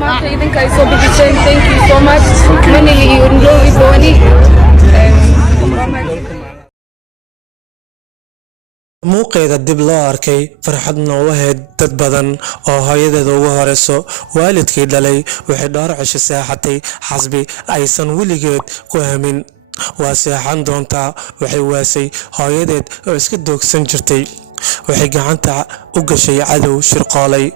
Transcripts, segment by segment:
maanta idinka ay soo bixiseen. Thank you so much. Manili iyo Ndowi Boni. muuqeeda dib loo arkay farxadna u ahayd dad badan oo hooyadeeda ugu horeyso waalidkii dhalay waxay dhowr cisho seexatay xasbi aysan weligeed ku hamin waa seexan doontaa waxay waasay hooyadeed oo iska doogsan jirtay waxay gacanta u gashay cadow shirqoolay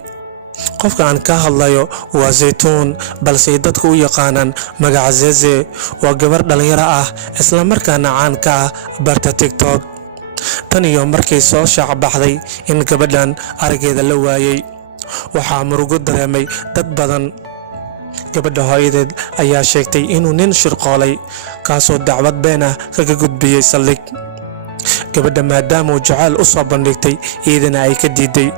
qofka aan ka hadlayo waa Zaytuun balse dadku u yaqaanaan magaca Zeze waa gabar dhalinyaro ah isla markaana caan ka ah barta TikTok tan iyo markay soo shaac baxday in gabadhan arigeeda la waayay waxaa murugo dareemay dad badan gabadha hooyadeed ayaa sheegtay inuu nin shirqoolay kaasoo dacwad been ah kaga gudbiyay saldhig gabadha maadaama uu jacayl u soo bandhigtay iyadana ay ka diiday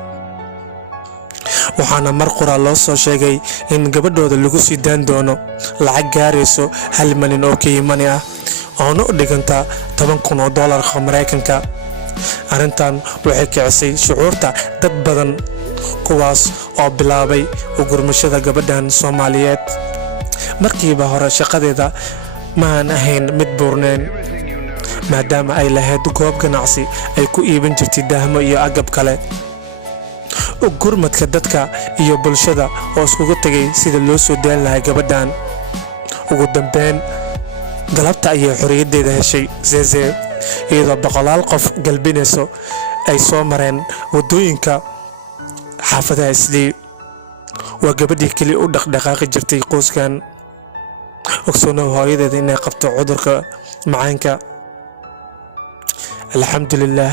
waxaana mar qura loo soo sheegay in gabadhooda lagu sii daan doono lacag gaarayso 1 milyan oo Kiimani ah oo u dhiganta $10,000 Mareykanka arrintan waxay kicisay shucuurta dad badan kuwaas oo bilaabay u gurmashada gabadhan Soomaaliyeed markiiba hore shaqadeeda ma ahayn mid buurneen maadaama ay lahayd goob ganacsi ay ku iibin jirtay dahmo iyo agab kale u gurmadka dadka iyo bulshada oo iskugu tagay sida loo soo daan lahaa gabadhan ugu dambeyn galabta ayay xorriyadeeda heshay Zeze iyadoo boqolaal qof galbinayso ay soo mareen wadooyinka xaafadaha Islii waa gabadhii kali u dhaqdhaqaaqi jirtay qoyskan ogsoonow hooyadeeda inay qabto cudurka macaanka alxamdulillah